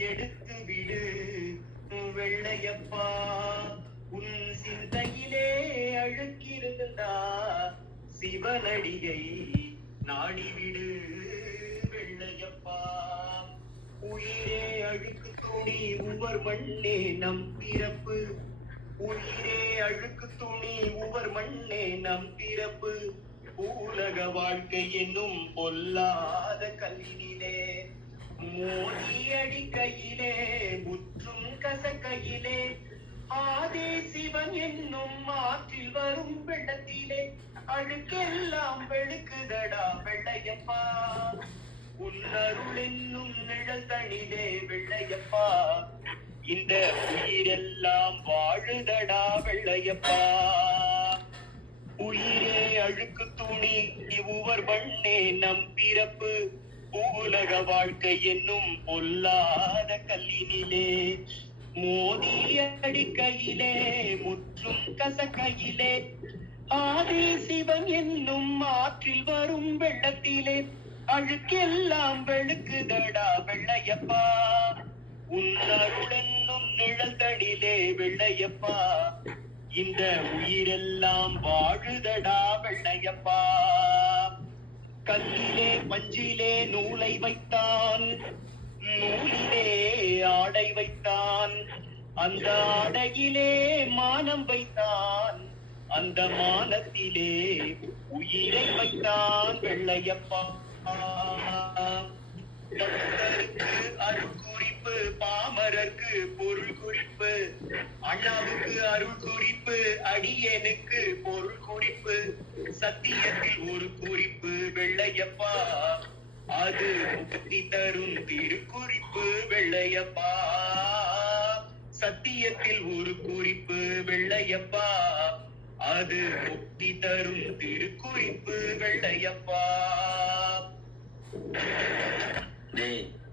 எடுத்து விடு வெள்ளையப்பா. உன் சிந்தையிலே அழுக்கிருந்தா சிவனடியை நாடிவிடு வெள்ளையப்பா. உயிரே அழுக்கு துணி உவர் மண்ணே நம் பிறப்பு. உயிரே அழுக்கு துணி உவர் மண்ணே நம் பிறப்பு. பூலக வாழ்க்கை என்னும் பொல்லாத கல்லினிலே மோதி அடிக்கையிலே முற்றும் கசக்கையிலே ஆதி சிவன் என்னும் ஆற்றில் வரும் வெள்ளத்திலே அழுக்கெல்லாம் வெளுக்குதடா வெள்ளையப்பா. உன்னருள் என்னும் நிழல் தனிலே வெள்ளையப்பா. இந்த உயிரெல்லாம் வாழுதடா வெள்ளையப்பா. உயிரே அழுக்கு துணி உவர் மண்ணே நம் பிறப்பு. பூலக வாழ்க்கை என்னும் பொல்லாத கல்லினிலே மோதி அடிக்கையிலே முற்றும் கசக்கையிலே ஆதி சிவன் என்னும் ஆற்றில் வரும் வெள்ளத்திலே அழுக்கெல்லாம் வெளுக்குதடா வெள்ளையப்பா. உன்னருள் என்னும் நிழல் தனிலே வெள்ளையப்பா. இந்த உயிரெல்லாம் வாழுதடா வெள்ளையப்பா. கல்லிலே பஞ்சிலே நூலை வைத்தான், நூலிலே ஆடை வைத்தான், அந்த ஆடையிலே மானம் வைத்தான், அந்த மானத்திலே உயிரை வைத்தான் வெள்ளையப்பா. பக்தருக்கு அருள் குறிப்பு, பாமரருக்கு பொருள் குறிப்பு, அண்ணாவுக்கு அருள் குறிப்பு, அடியனுக்கு பொருள் குறிப்பு, சத்தியத்தில் ஒரு குறிப்பு வெள்ளையப்பா. அது முக்தி தரும் திருக்குறிப்பு வெள்ளையப்பா. சத்தியத்தில் ஒரு குறிப்பு வெள்ளையப்பா. அது முக்தி தரும் திருக்குறிப்பு வெள்ளையப்பா.